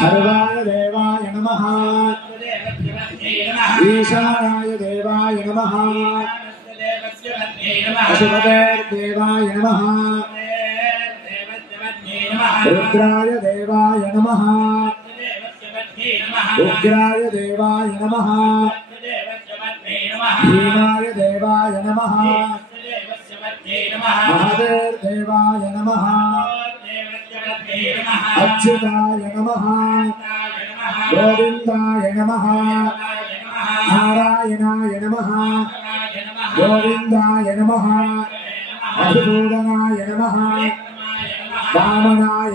सर्वाय देवाय नमः ईशानाय देवाय नमः पशुपतेर्देवाय नमः रुद्राय देवाय नमः उग्राय देवाय नमः भीमाय देवाय नमः महादेवदेवाय नमः अच्युताय नमः गोविंदाय नमः नारायणाय नमः गोविंदाय नमः मधुसूदनाय नमः वामनाय